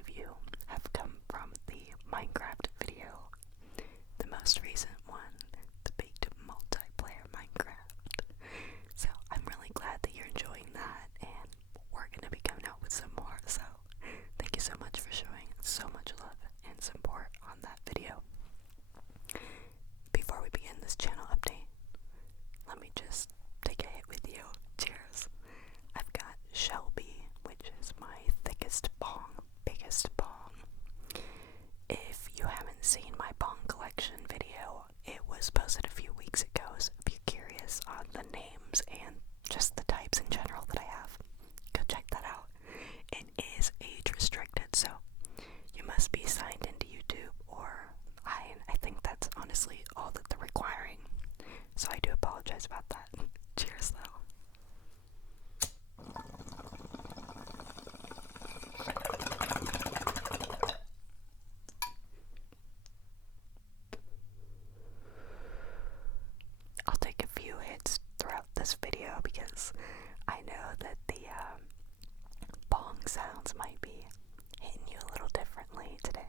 of you have come from the Minecraft video, the most recent one, the baked multiplayer Minecraft. So I'm really glad that you're enjoying that, and we're going to be coming out with some more. So thank you so much for showing so much love and support on that video. Before we begin this channel update, let me just take a hit with you. Cheers. I've got Shelby, which is my thickest bong, biggest bong. If you haven't seen my bong collection video, it was posted a few weeks ago, so if you're curious on the names and just the types in general that I have, go check that out. It is age restricted, so you must be signed into YouTube, or I think that's honestly all that they're requiring. So I do apologize about that. Cheers, though. I'll take a few hits throughout this video because I know that the bong sounds might be hitting you a little differently today.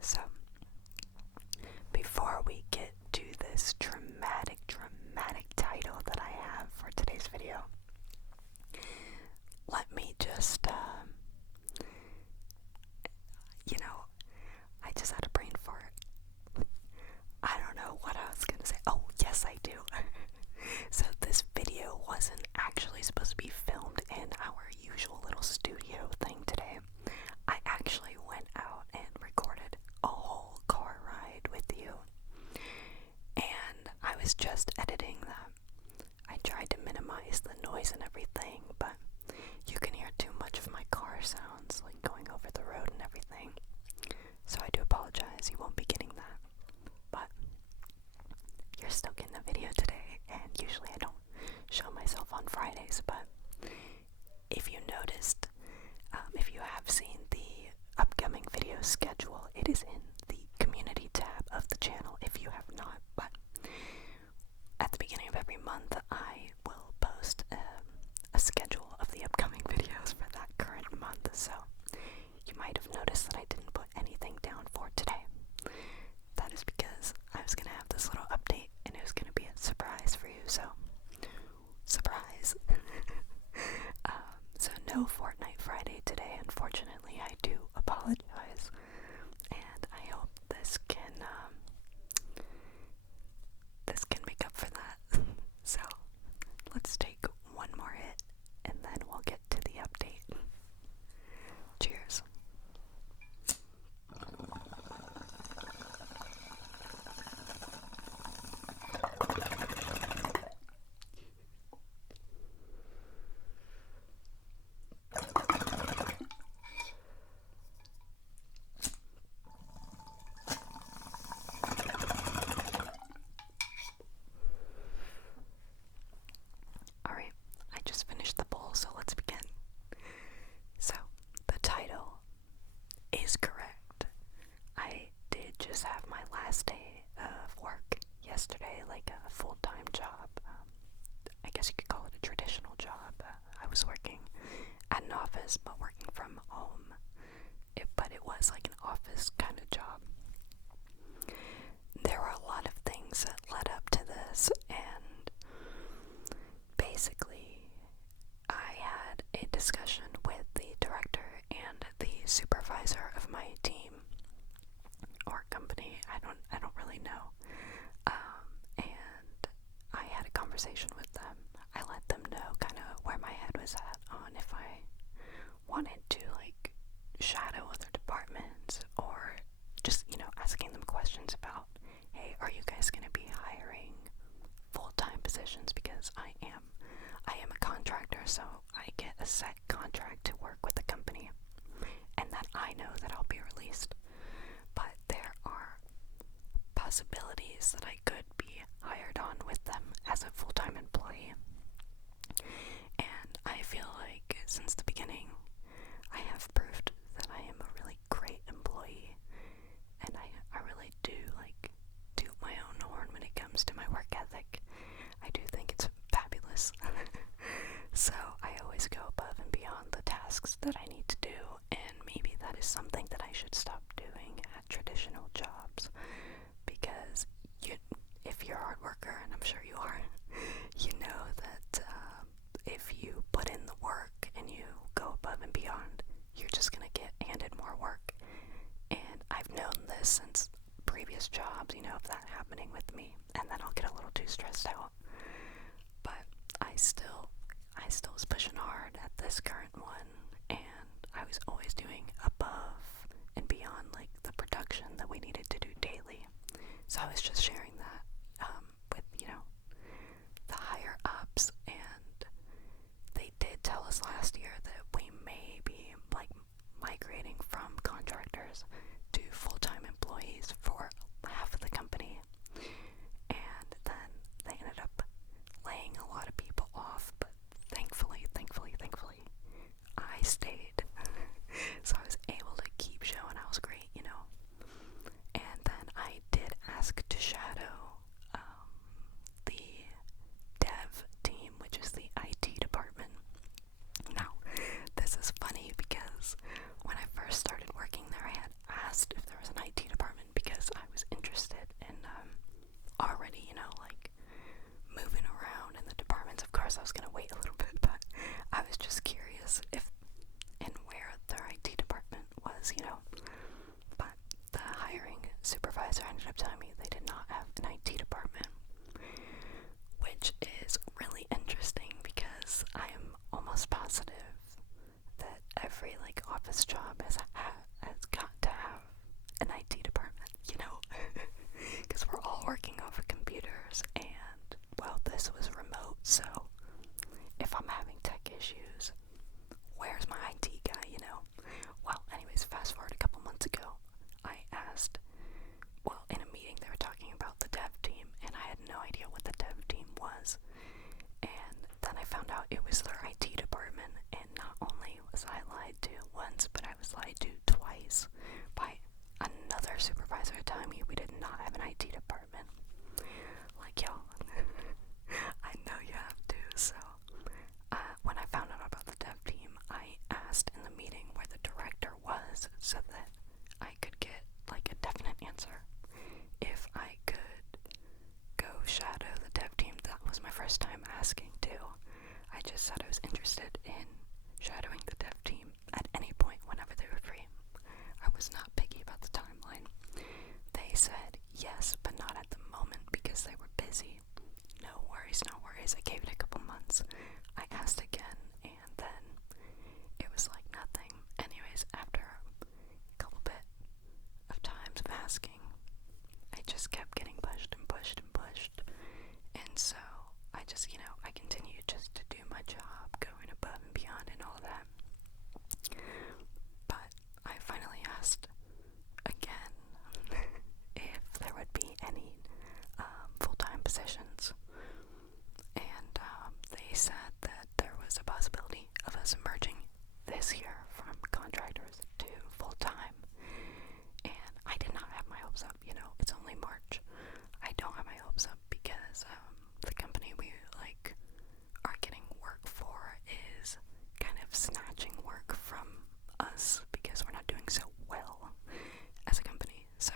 So, before we get to this dramatic title that I have for today's video, let me just, I just had a brain fart. I don't know what I was gonna say. Oh, yes, I do. So this video wasn't actually supposed to be filmed in our usual little studio thing today. I actually went out and recorded a whole car ride with you, and I was just editing them. I tried to minimize the noise and everything, but you can hear too much of my car sounds, like going over the road and everything. So I do apologize, you won't be getting that. But you're still getting a video today, and usually I don't show myself on Fridays, but if you noticed, if you have seen the upcoming video schedule, it is in the community tab of the channel if you have not. But at the beginning of every month, I will post a schedule of the upcoming videos for that current month. So you might have noticed that I didn't put anything down for today. That is because I was going to have this little update, and it was going to be a surprise for you. So, surprise! So no Fortnite Friday today, unfortunately. I do apologize, and I hope this can make up for that. So let's take one more hit, and then we'll get to the update. Cheers. Alright, I just finished the bowl, so let's begin. So, the title is correct. I did just have my last day of work yesterday, like a full-time job. I guess you could call it a traditional job. I was working at an office, but working from home. But it was like an office kind of job. There were a lot of things that led up to this, and basically I had a discussion with the director and the supervisor of my team or company. I don't really know. And I had a conversation with them. I let them know kind of where my head was at on if I wanted to like shadow other departments, or just, asking them questions about, hey, are you guys going to be hiring full-time positions? Because I am a contractor, so I get a set contract to work with the company, and then I know that I'll be released. But there are possibilities that I could be hired on with them as a full-time employee. And I feel like since the beginning, I have proved that I am a really great employee, and I really do toot my own horn when it comes to my work ethic. I do think it's fabulous. tasks that I need to do, and maybe that is something that I should stop doing at traditional jobs, because if you're a hard worker, and I'm sure you are, you know that if you put in the work and you go above and beyond, you're just gonna get handed more work. And I've known this since previous jobs, of that happening with me, and then I'll get a little too stressed out. But I still was pushing hard at this current one, and I was always doing above and beyond like the production that we needed to do daily. So I was just sharing that with the higher ups, and they did tell us last year that we may be like migrating from contractors to full-time employees for half of the company. And then they ended up laying a lot of people off, but thankfully, I stayed. So I was able to keep showing I was great, And then I did ask to shadow the dev team, which is the IT department. Now, this is funny because when I first started working there, I had asked if there was an IT department because I was interested in already, like moving around in the departments. Of course, I was going to wait a little bit, but I was just curious if and where their IT department was, But the hiring supervisor ended up telling me they did not have an IT department, which is really interesting because I am almost positive that every office job has got to have an IT department, because we're all working over computers, and well, this was remote, so if I'm having tech issues, where's my IT guy, Well, anyways, fast forward a couple months ago, I asked, in a meeting they were talking about the dev team, and I had no idea what the dev team was, and then I found out it was their IT department, and not only was I lied to once, but I was lied to twice by another supervisor telling me we did not have an IT department. Like, y'all, I know you have to. So when I found out about the dev team, I asked in the meeting where the director was so that I could get a definite answer if I could go shadow the dev team. That was my first time asking too. I just said I was interested in shadowing the dev team at any point whenever they were free. I was not picky about the timeline. They said yes, but not at the moment because they were busy. No worries. I gave it a couple months. I asked again, and then it was like nothing. Anyways, after a couple bit of times of asking, I just kept getting pushed. And so I just, I continued just to do my job, going above and beyond and all that. But I finally asked again if there would be any full-time positions, and they said that there was a possibility of us emerging this year from contractors to full-time, and I did not have my hopes up. It's only March. I don't have my hopes up because the company we are getting work for is kind of snatching work from us because we're not doing so well as a company. So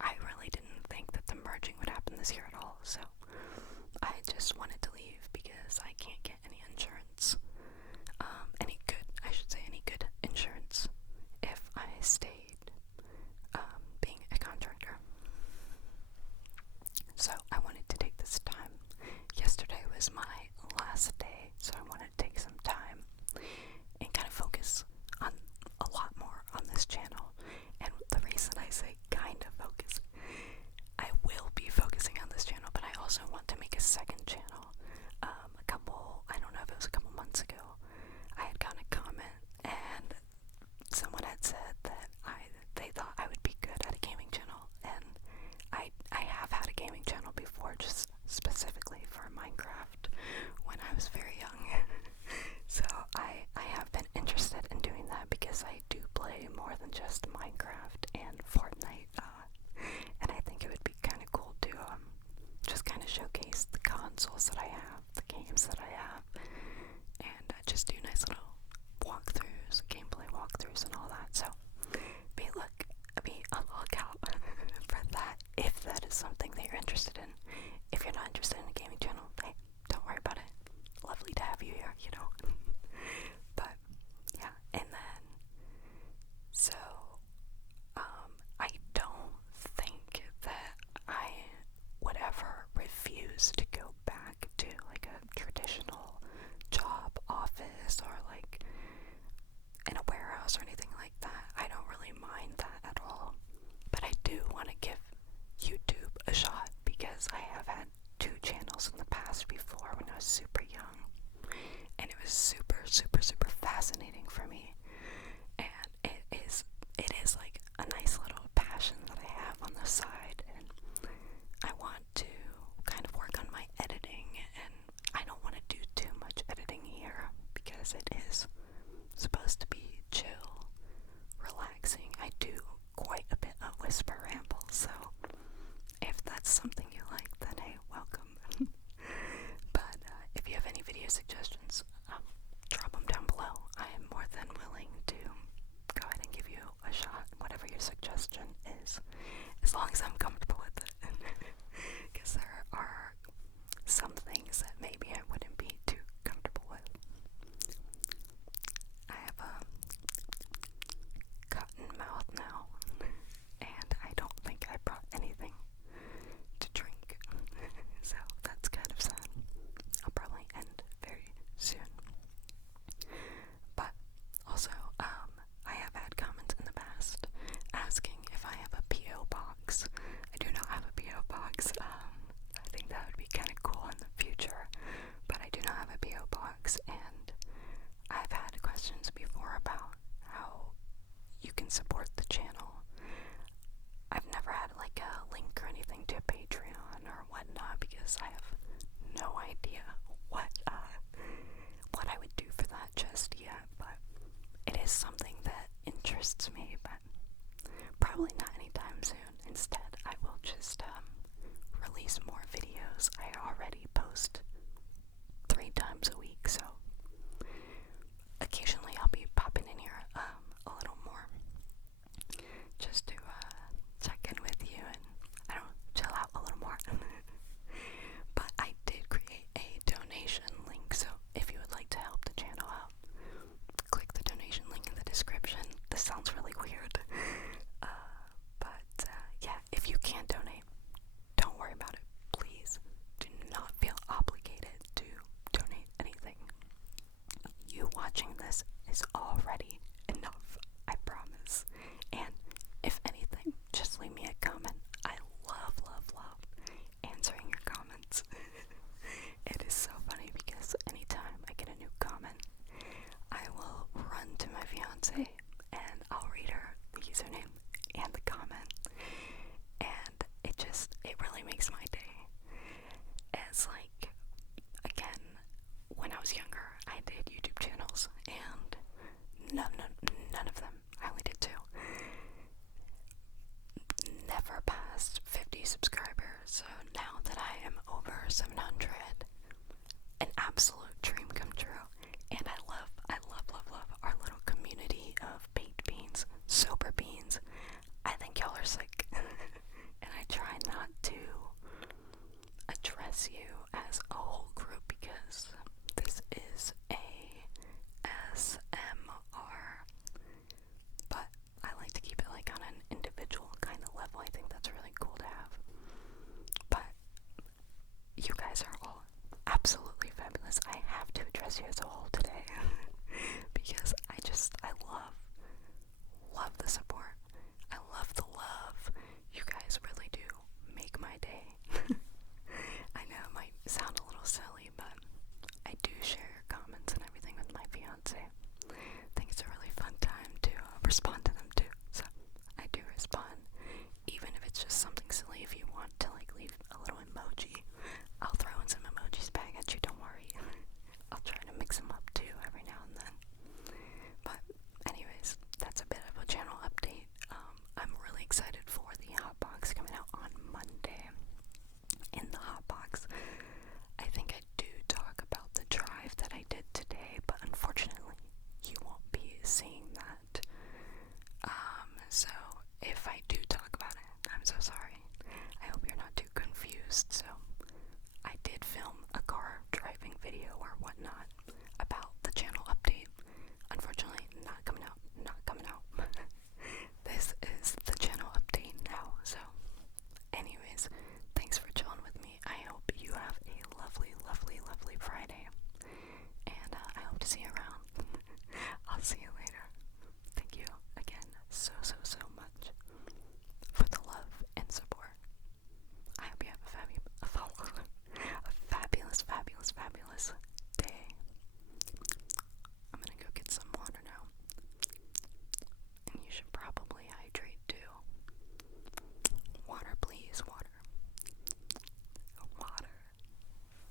I really didn't think that the merging would happen this year at all. So walkthroughs and all that. So be on the lookout for that if that is something that you're interested in. If you're not interested in a gaming channel, hey, don't worry about it. Lovely to have you here, you know. But yeah, and then so I don't think that I would ever refuse to go back to like a traditional job, office, or like in a warehouse or anything like that. I don't really mind that at all. But I do want to give YouTube a shot because I have had 2 channels in the past before when I was super young. And it was super, super, super fascinating for me. And it is like a nice little passion that I have on the side. And I want to kind of work on my editing. And I don't want to do too much editing here because it is supposed to be chill, relaxing. I do quite a bit of whisper ramble, so if that's something you like, then hey, welcome. But if you have any video suggestions, drop them down below. I am more than willing to go ahead and give you a shot, whatever your suggestion is, as long as I'm comfortable with it. Because there are some things that maybe I wouldn't be too comfortable with. I have a cotton mouth now, and I don't think I brought anything to drink, so that's kind of sad. I'll probably end very soon. But also, I have had comments in the past asking if I have a P.O. box. I do not have a P.O. box. I think that would be kind of cool in the future, but I do not have a P.O. box, and I've had questions before about how you can support the channel. I've never had like a link or anything to Patreon or whatnot because I have no idea what I would do for that just yet, but it is something that interests me, but probably not anytime soon. Instead, I will just release more videos. I already post 3 times a week, so occasionally I'll be popping in here a little more just to check in with you and, I don't know, chill out a little more. But I did create a donation link, so if you would like to help the channel out, click the donation link in the description. This sounds really weird, but yeah, if you can't donate, don't worry about it. Please do not feel obligated to donate anything. You watching this is already enough, I promise. And if anything, just leave me a comment. I love, love, love answering your comments. It is so funny because anytime I get a new comment, I will run to my fiance and I'll read her the username and the comment, and it really makes my day. It's like, again, when I was younger, I did YouTube channels, and none of them, I only did 2, never passed 50 subscribers. So now that I am over 700, an absolute dream come true. And I love our little community of baked beans, sober beans. I think y'all are sick. And I try not to address you as a whole group because this is ASMR. But I like to keep it like on an individual kind of level. I think that's really cool to have. But you guys are all absolutely fabulous. I have to address you as a whole today because I love the support. I love the love. You guys really do make my day. I know it might sound a little silly, but I do share your comments and everything with my fiance. I think it's a really fun time to respond to them too. So I do respond, even if it's just something silly. If you want to like leave a little emoji, I'll throw in some emojis back at you. Don't worry. I'll try to mix them up too every now and then. But anyways, that's a bit of a channel update. I'm really excited for the hot box coming out on Monday. In the hot box, I think I whatnot about the channel update. Unfortunately, not coming out